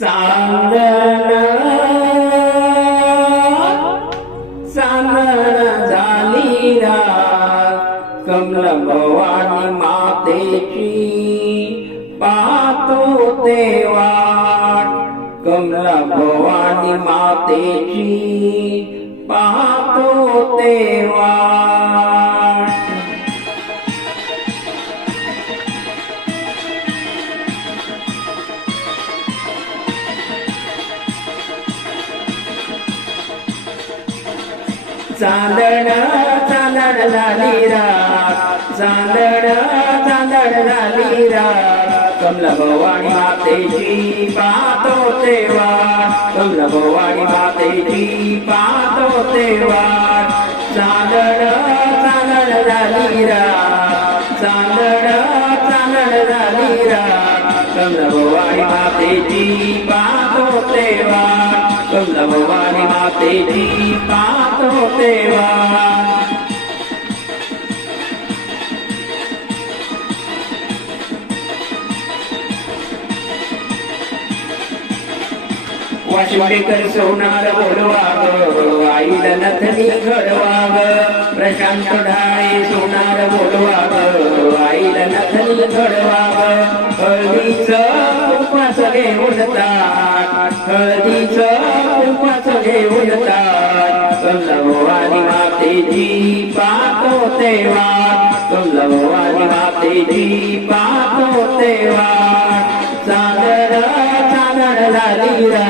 चांदण चांदण झाली रात कमल भवानी मातेची पाहतो तेवा कमला भवानी मातेची पाहतो तेवा चांदण चांदण झाली रात चांदण चांदण झाली रात कमला भवानी मातेची पाहतो तेव्हा. कमला भवानी मातेची पाहतो तेव्हा. चांदण चांदण झाली रात चांदण चांदण झाली रात कमला भवानी मातेची पाहतो तेव्हा. कमला भवानी मातेची पाहतो तेव्हा वाशिवडेकर सोनार बोलवा ग आईला नथनी घडवा ग प्रशांत ढाळे उपवास घेऊन तात कमलभवानी मातेची पाहतो तेव्हा. कमलभवानी मातेची पाहतो तेव्हा. चांदर चांदण झाली रा.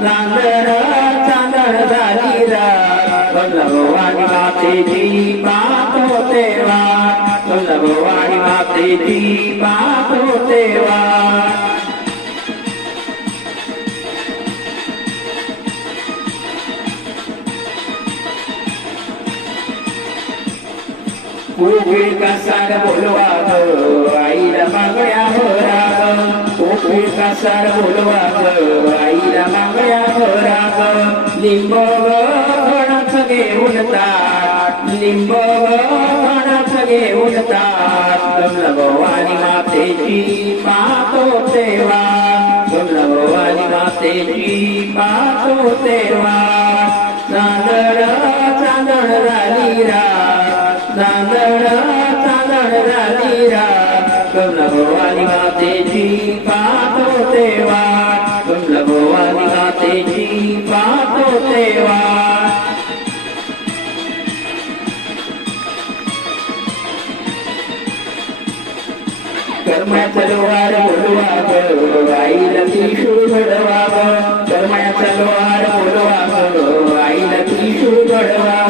चांदर चांदण झाली रा. भगवानी मातेची कोकिळ कासार बोलवा आईला मागण्या भरा ग कोकिळ कासार बोलवा आईला मागण्या भरा ग लिंब ग फणस घेऊन ताट लिंब ग फणस घेऊन ताट भवानी मातेची पातो तेवा कमल भवानी मातेची पातो तेवा पाहतो तेव्हा. कमला भवानी मातेची पाहतो तेव्हा. कर्माचा लोहार बोलवा ग आईला त्रिशूळ घडवा कर्माचा लोहार ग आईला त्रिशूळ घडवा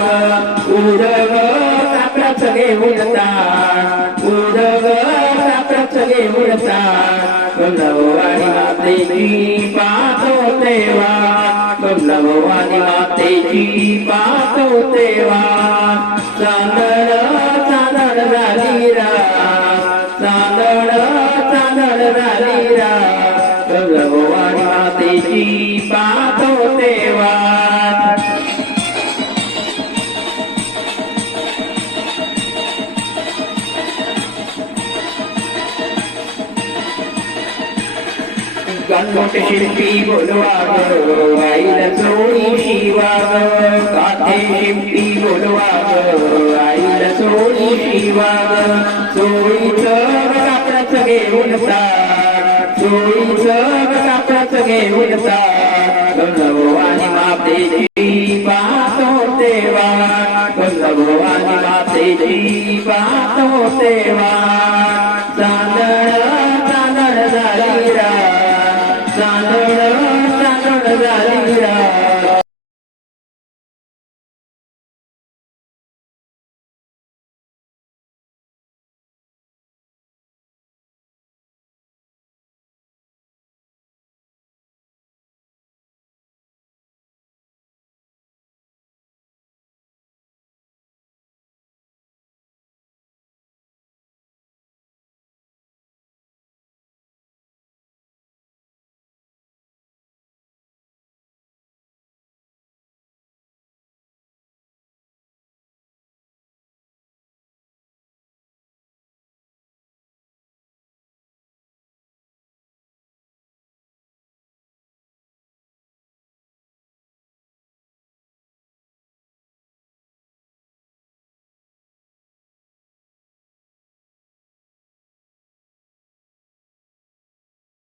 घेऊन घेऊन कमला भवानी मातेची पाहतो तेव्हा कमला भवानी मातेची पाहतो तेव्हा चांदण गणपत शिल्पी बोलवा आईला चोळी शिवा ग काठे शिल्पी बोलवा आईला चोळी शिवा ग चोळीचं कापडाचं घेऊन ताट चोळीचं कापडाचं घेऊन ताट भवानी मातेची पाहतो तेव्हा भवानी मातेची पाहतो तेव्हा